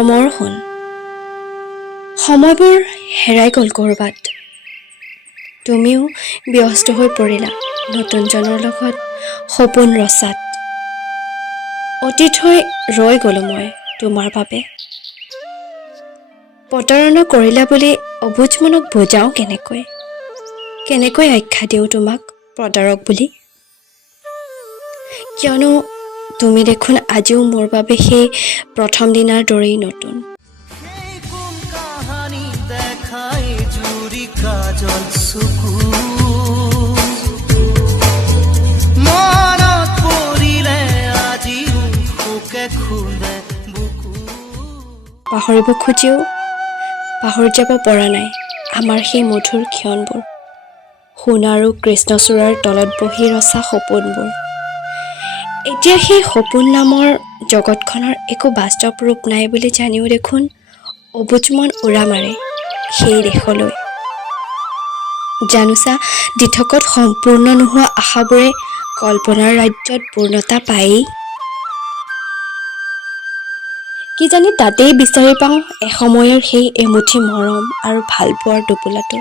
মৰমৰ সোণ সময়বোৰ হেৰাই গ'ল ক'ৰবাত তুমিও ব্যস্ত হৈ পৰিলা নতুনজনৰ লগত সপোন ৰচাত অতীত হৈ ৰৈ গ'লো মই তোমাৰ বাবে প্ৰতাৰণা কৰিলা বুলি অবুজ মনক বুজাওঁ কেনেকৈ আখ্যা দিওঁ তোমাক প্ৰতাৰক বুলি কিয়নো তুমি দেখোন আজিও মোৰ বাবে সেই প্ৰথম দিনাৰ দৰেই নতুন পাহৰিব খুজিও পাহৰি যাব পৰা নাই আমাৰ সেই মধুৰ ক্ষণবোৰ সোণ আৰু কৃষ্ণচূড়াৰ তলত বহি ৰচা সপোনবোৰ এতিয়া সেই সপোন নামৰ জগতখনৰ একো বাস্তৱ ৰূপ নাই বুলি জানিও দেখোন অবুজ মন উৰা মাৰে সেই দেশলৈ জানোচা দিঠকত সম্পূৰ্ণ নোহোৱা আশাবোৰে কল্পনাৰ ৰাজ্যত পূৰ্ণতা পায়েই কি জানি তাতেই বিচাৰি পাওঁ এসময়ৰ সেই এমুঠি মৰম আৰু ভালপোৱাৰ টোপোলাটো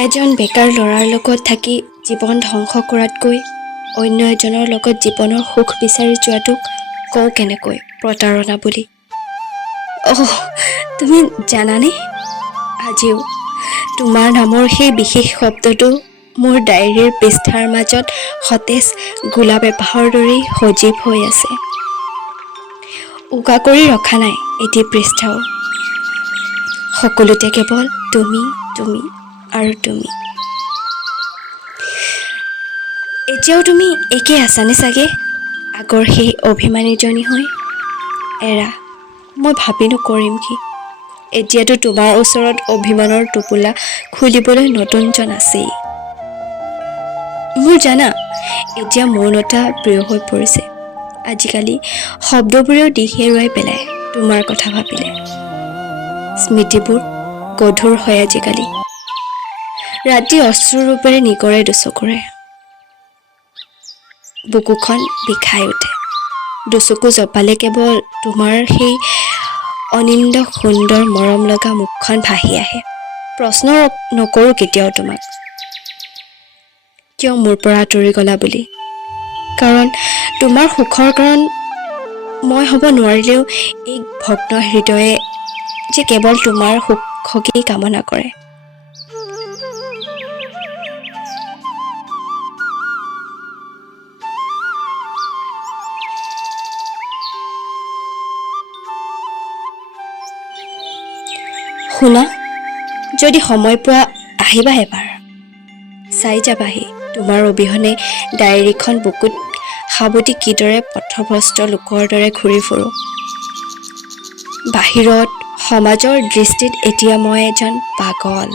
এজন বেকাৰ ল'ৰাৰ লগত থাকি জীৱন ধ্বংস কৰাতকৈ অন্য এজনৰ লগত জীৱনৰ সুখ বিচাৰি যোৱাটোক কওঁ কেনেকৈ প্ৰতাৰণা বুলি তুমি জানানে আজিও তোমাৰ নামৰ সেই বিশেষ শব্দটো মোৰ ডায়েৰীৰ পৃষ্ঠাৰ মাজত সতেজ গোলাপ এপাহৰ দৰেই সজীৱ হৈ আছে উকা কৰি ৰখা নাই এটি পৃষ্ঠাও সকলোতে কেৱল তুমি আৰু তুমি এতিয়াও তুমি একে আছানে চাগে আগৰ সেই অভিমানীজনী হৈ এৰা মই ভাবিনো কৰিম কি এতিয়াতো তোমাৰ ওচৰত অভিমানৰ টোপোলা খুলিবলৈ নতুনজন আছেই মোৰ জানা এতিয়া মৌনতা প্ৰিয় হৈ পৰিছে আজিকালি শব্দবোৰেও দিশ হেৰুৱাই পেলায় তোমাৰ কথা ভাবিলে স্মৃতিবোৰ গধুৰ হয় আজিকালি ৰাতি অশ্ৰুৰূপেৰে নিগৰে দুচকুৰে বুকুখন বিষাই উঠে দুচকু জপালে কেৱল তোমাৰ সেই অনিন্দ সুন্দৰ মৰম লগা মুখখন ভাহি আহে প্ৰশ্ন নকৰোঁ কেতিয়াও তোমাক কিয় মোৰ পৰা আঁতৰি গলা বুলি কাৰণ তোমাৰ সুখৰ কাৰণ মই হ'ব নোৱাৰিলেও এই ভগ্ন হৃদয়ে যে কেৱল তোমাৰ সুখকেই কামনা কৰে শুনা যদি সময় পোৱা আহিবা এবাৰ চাই যাবাহি তোমাৰ অবিহনে ডায়েৰীখন বুকুত সাৱটি কিদৰে পথভ্ৰষ্ট লোকৰ দৰে ঘূৰি ফুৰোঁ বাহিৰত সমাজৰ দৃষ্টিত এতিয়া মই এজন পাগল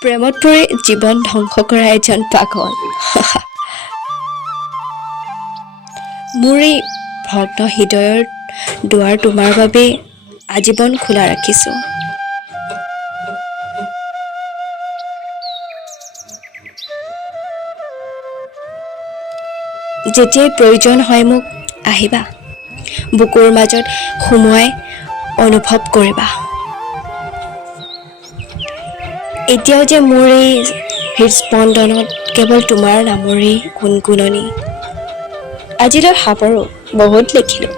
প্ৰেমত পৰি জীৱন ধ্বংস কৰা এজন পাগল মোৰ এই ভগ্ন হৃদয়ৰ দুৱাৰ তোমাৰ বাবে আজীৱন খোলা ৰাখিছোঁ যেতিয়াই প্ৰয়োজন হয় মোক আহিবা বুকুৰ মাজত সোমোৱাই অনুভৱ কৰিবা এতিয়াও যে মোৰ এই হৃদস্পন্দনত কেৱল তোমাৰ নামৰেই গুণগুণনি আজিলৈ সাপৰো বহুত লিখিলোঁ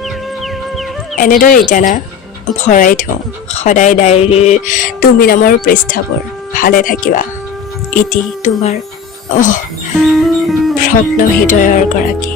এনেদৰেই জানা ভৰাই থওঁ সদায় ডায়েৰীৰ তুমি নামৰ পৃষ্ঠাবোৰ ভালে থাকিবা ইতি তোমাৰ ভগ্ন হৃদয়ৰ গৰাকী